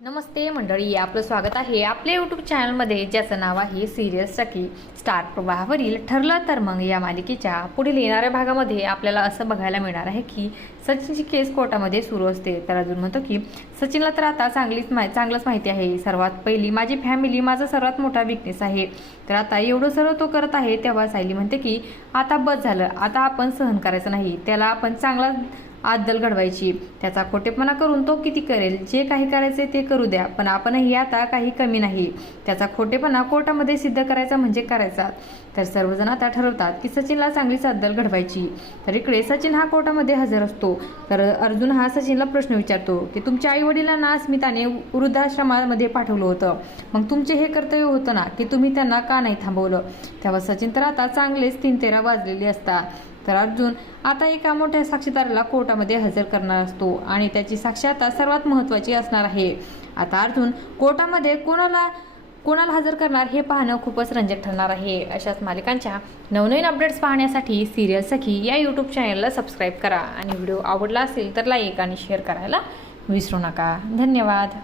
नमस्ते मंडळी, आपलं स्वागत आहे आपल्या यूट्यूब चॅनलमध्ये, ज्याचं नाव आहे सिरियल सखी. स्टार प्रवाहावरील ठरलं तर मग या मालिकेच्या पुढील येणाऱ्या भागामध्ये आपल्याला असं बघायला मिळणार आहे की सचिनची केस कोर्टामध्ये सुरू असते. तर अजून म्हणतो की सचिनला तर आता चांगलंच माहिती आहे. सर्वात पहिली माझी फॅमिली माझा सर्वात मोठा विकनेस आहे. तर आता एवढं सर्व तो करत आहे तेव्हा सायली म्हणते की आता बस झालं, आता आपण सहन करायचं नाही, त्याला आपण चांगला आदल घडवायची. त्याचा खोटेपणा करून तो किती करेल, जे काही करायचे ते करू द्या, पण आपणही आता काही कमी नाही. त्याचा खोटेपणा कोर्टामध्ये सिद्ध करायचा म्हणजे करायचा. तर सर्वजण आता ठरवतात की सचिनला चांगलीच अद्दल घडवायची. तर इकडे सचिन हा कोर्टामध्ये हजर असतो. तर अर्जुन हा सचिनला प्रश्न विचारतो की तुमच्या आई वडिलांना अस्मिताने वृद्धाश्रमामध्ये पाठवलं होतं, मग तुमचे हे कर्तव्य होतं ना की तुम्ही त्यांना का नाही थांबवलं. तेव्हा सचिन तर आता चांगलेच 3-13 वाजलेले असतात. तर अर्जुन आता एका मोठ्या साक्षीदाराला कोर्टामध्ये हजर करणार असतो आणि त्याची साक्ष आता सर्वात महत्त्वाची असणार आहे. आता अर्जुन कोर्टामध्ये कोणाला हजर करणार हे पाहणं खूपच रंजक ठरणार आहे. अशाच मालिकांच्या नवनवीन अपडेट्स पाहण्यासाठी सिरियल सखी या यूट्यूब चॅनलला सबस्क्राईब करा आणि व्हिडिओ आवडला असेल तर लाईक आणि शेअर करायला विसरू नका. धन्यवाद.